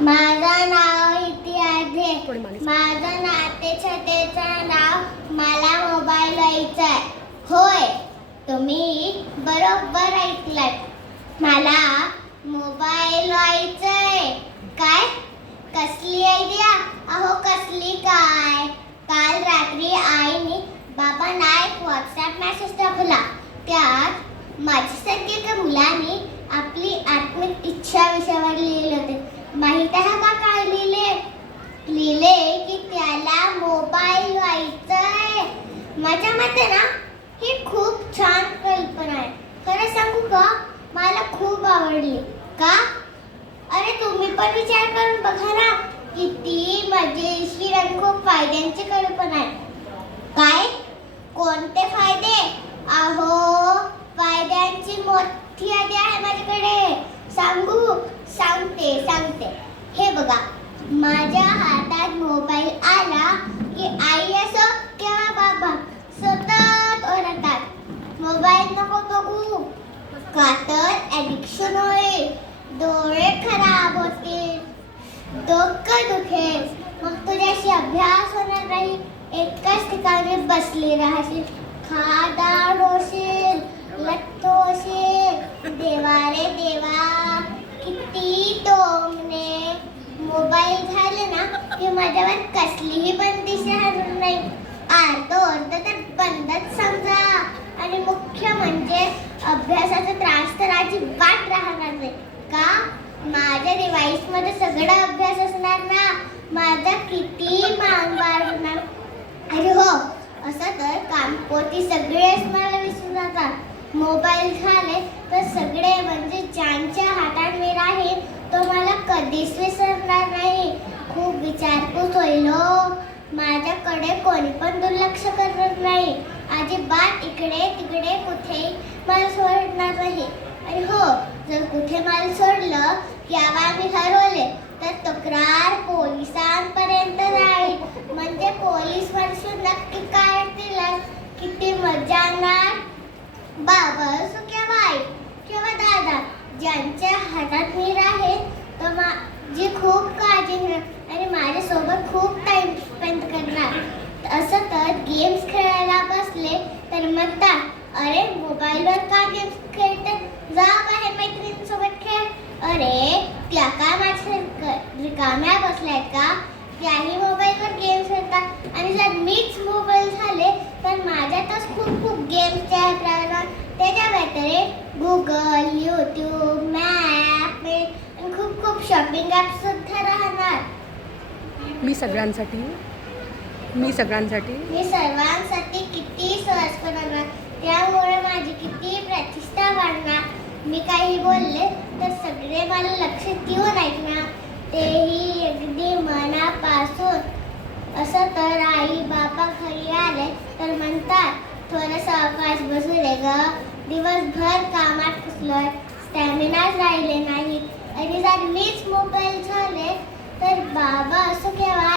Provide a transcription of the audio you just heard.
माझं नाव इतिहास माझं नातेछतेचं नाव मला मोबाईल द्यायचा आहे. होय, तुम्ही बरोबर ऐकलात. मला मोबाईल द्यायचाय. काय? कसली आयडिया? अहो कसली काय? काल रात्री आईने बाबांना एक व्हॉट्सॲप मेसेज टाकला. त्यात माझ्यासारख्या एका मुलाने आपली आत्मिक इच्छा विषयावर लिहिले होते. माहित आहे का काय लिहिले की त्याला मोबाईल व्हायचंय. माझ्या मते ना ही खूप छान कल्पना आहे. खरं सांगू का, मला खूप आवडली. का? अरे तुम्ही पण विचार करून बघा ना, किती मजेशीर आणि खूप फायद्यांची कल्पना आहे. काय? कोणते फायदे? अहो, फायद्यांची मोठी यादी आहे माझ्याकडे. सांगते. हे बघा, माझ्या हातात मोबाईल आला की आई असो किंवा बाबा सतत ओरडतात, मोबाईल नको बघू, का तर ॲडिक्शन होईल, डोळे खराब होतील, डोकं दुखेल, मग तुझ्याशी अभ्यास होणार नाही, एकाच ठिकाणी बसली राहशील, खादाड होशील, लठ्ठ होशील. देवा रे देवा, किती टोमणे. मोबाईल झाले ना की माझ्यावर कसलीही बंदिशी राहणार नाही. अर्ध तर बंदच समजा. आणि मुख्य म्हणजे अभ्यासाचा त्रास तर अजिबात राहणार नाही. का? माझ्या डिव्हाइसमध्ये सगळा अभ्यास असणार ना. माझा किती मान वाढणार. अरे हो, असं तर कामपोटी सगळेच मला विसरून जातात. मोबाईल झाले तर सगळे म्हणजे ज्यांच्या हातात मी राहील तो मला कधीच विसरणार नाही. खूप विचारपूस होईल हो. माझ्याकडे कोणी पण दुर्लक्ष करणार नाही. अजिबात इकडे तिकडे कुठेही मला सोडणार नाही. आणि हो, जर कुठे मला सोडलं किंवा मी हरवले तर तक्रार पोलिसांपर्यंत जाईल. म्हणजे पोलीस वर्षी नक्की काढतीलच. किती मजा येणार. बाबा असो किंवा आई किंवा दादा, ज्यांच्या हातात मी राहील तर माझी खूप काळजी घेणार आणि माझ्यासोबत खूप टाइम स्पेंड करणार. असं तर गेम्स खेळायला बसले तर म्हणतात, अरे मोबाईलवर का गेम्स खेळते, जा बाहेर मैत्रिणींसोबत खेळ. अरे त्या काय माझ्या रिकाम्या बसल्यात का? त्याही मोबाईलवर गेम्स खेळतात. आणि जर मीच मोबाईल झाले तर माझ्यातच खूप गेम्सच्या ॲप राहणार. त्याच्या व्यतिरिक्त गुगल, यूट्यूब, मॅप आणि खूप शॉपिंग ॲप सुद्धा राहणार. मी सर्वांसाठी किती सहज करणार. त्यामुळे माझी किती प्रतिष्ठा वाढणार. मी काही बोलले तर सगळे मला लक्ष देऊन ऐकणार, तेही अगदी मनापासून. असं तर आई बाबा घरी आले तर म्हणतात, थोडं सावकाश बसू दे ग, दिवसभर कामात फसलोय, स्टॅमिनाच राहिले नाही. आणि जर मीच मोबाईल झाले तर बाबा असं केव्हा